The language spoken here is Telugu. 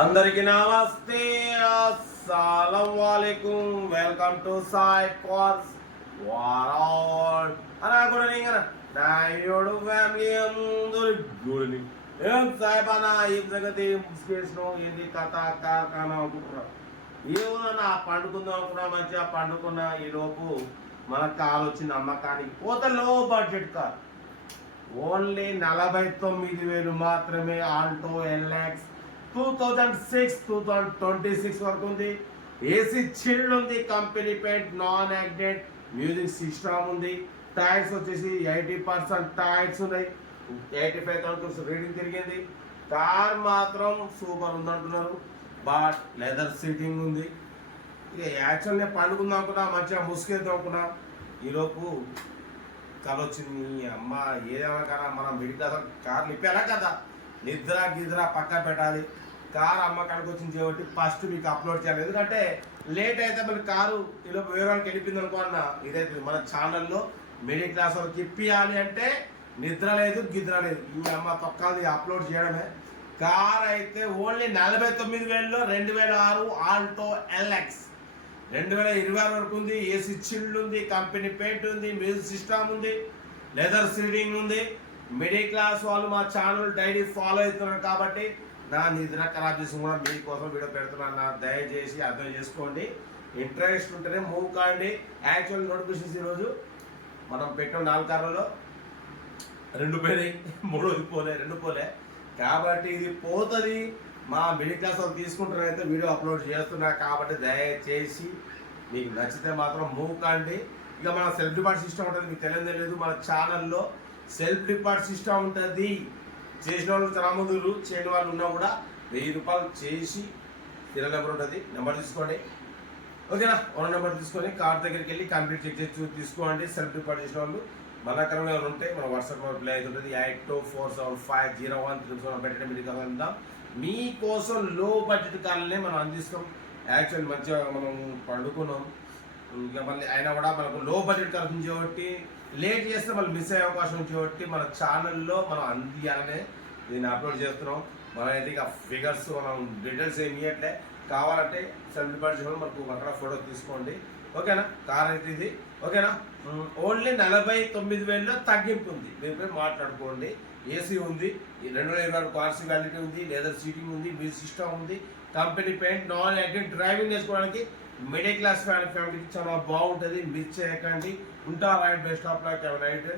అందరికి నమస్తే, అస్సలం వాలేకుం. Welcome to Sai cars world. అలా కూడా నాయుడు ఫ్యామిలీ అందరి గుడిని ఏం సాయిబానా ఏం సంగతి ముసుకేసినాం ఏంది కథ కార్ఖానా అనుకుంటున్నాం. ఏమన్నా పండుకుందాం అనుకున్నా, మంచిగా పండుకున్నా ఈలోపు మనకు కాల్ వచ్చింది అమ్మకానికి. పోతే లో బడ్జెట్ కార్, ఓన్లీ 49,000 మాత్రమే. ఆల్టో ఎల్ఎక్స్ 2026 వరకు ఉంది. ఏసీ చిల్డ్ ఉంది, company paint, non accident, music system ఉంది. టైర్స్ వచ్చేసి 80% టైర్స్ ఉన్నాయి. 85 కిలోమీటర్స్ రీడింగ్ తిరిగింది. కార్ మాత్రం సూపర్ ఉందంటున్నారు. బట్ లెదర్ సీటింగ్ ఉంది. ఇక యాక్చువల్గా పండుకుందాం అనుకున్నా, మంచిగా ముసుకేద్దాం అనుకున్నా, ఈలోపు కలొచ్చింది. అమ్మ ఏదేమన్నా కదా మనం మిడిల్ కార్లు ఇప్పేలా కదా, నిద్ర గిద్ర పక్క పెట్టాలి. కారు అమ్మకానికి వచ్చింది కాబట్టి ఫస్ట్ మీకు అప్లోడ్ చేయాలి. ఎందుకంటే లేట్ అయితే మన కారు ఈలోపు వివరాలకు వెళ్ళిపోయింది అనుకో అన్న, ఇదైతే మన ఛానల్లో మిడిల్ క్లాస్ వరకు ఇప్పియాలి అంటే నిద్ర లేదు గిద్ర లేదు. ఈ అమ్మ తొక్కాలి అప్లోడ్ చేయడమే. కార్ అయితే ఓన్లీ 49,000లో 2006 ఆల్టో ఎల్ఎక్స్ 2026 వరకు ఉంది. ఏసీ చిల్డ్ ఉంది, కంపెనీ పెయింట్ ఉంది, మ్యూజిక్ సిస్టమ్ ఉంది, లెదర్ సీటింగ్ ఉంది. మిడిల్ క్లాస్ వాళ్ళు మా ఛానల్ డైలీ ఫాలో అవుతున్నారు కాబట్టి నా నిద్ర ఖరాబ్ చేసి కూడా మీకోసం వీడియో పెడుతున్నాను. నా దయచేసి అర్థం చేసుకోండి. ఇంట్రెస్ట్ ఉంటేనే మూవ్ కాండి. యాక్చువల్ నోటిఫికేషన్స్ ఈరోజు మనం పెట్టిన 4 కార్లలో 2 పోయినాయి, 3 పోలే, 2 పోలే. కాబట్టి ఇది పోతుంది. మా మిడిల్ క్లాస్ వాళ్ళు తీసుకుంటారైతే వీడియో అప్లోడ్ చేస్తున్నా కాబట్టి దయచేసి మీకు నచ్చితే మాత్రం మూవ్ కాండి. ఇక మన సెల్ఫ్ డిపార్ట్ సిస్టమ్ ఉంటుంది, మీకు తెలియదు. మన ఛానల్లో సెల్ఫ్ డిపార్ట్ సిస్టమ్ ఉంటుంది. చేసిన వాళ్ళు చాలామంది, చేయని వాళ్ళు ఉన్నా కూడా 1000 రూపాయలు చేసి సీరియల్ నెంబర్ ఉంటుంది, నెంబర్ తీసుకోండి. ఓకేనా? ఓనర్ నెంబర్ తీసుకొని కార్ దగ్గరికి వెళ్ళి కంప్లీట్ చెక్ చేసి తీసుకోండి. సెల్ఫ్ డిపార్ట్ చేసిన వాళ్ళు మన కరంగా ఉంటే మన వాట్సాప్ నెంబర్ ప్లే అవుతుంటుంది. 82475013 పెట్టండి. మీరు కలుద్దాం. మీకోసం లో బడ్జెట్ కార్లనే మనం అందిస్తాం. యాక్చువల్ మంచిగా మనం పండుకున్నాం, ఇంకా మళ్ళీ అయినా కూడా మనకు లో బడ్జెట్ కార్ నుంచి కాబట్టి లేట్ చేస్తే మళ్ళీ మిస్ అయ్యే అవకాశం ఉంది కాబట్టి మన ఛానల్లో మనం అందియాలనే దీన్ని అప్లోడ్ చేస్తున్నాం. మనం అయితే ఇక ఫిగర్స్ మనం డీటెయిల్స్ ఏమి ఇవ్వట్లే. కావాలంటే సెల్ఫ్ డిపార్ట్ చేయడం మనకు అక్కడ ఫోటో తీసుకోండి. ఓకేనా? కార్ అయితే ఇది. ఓకేనా? ఓన్లీ 49,000లో తగ్గింపు ఉంది. దీనిపై మాట్లాడుకోండి. ఏసీ ఉంది, 2026 కార్స్ వ్యాలిటీ ఉంది, లెదర్ సీటింగ్ ఉంది, మ్యూజిక్ సిస్టమ్ ఉంది, company paint, non active, driving చేసుకోవడానికి మిడిల్ క్లాస్ ఫ్యామిలీకి చాలా బాగుంటుంది. మిస్ చేయకండి. ఉంటా right best of like. Have a night day.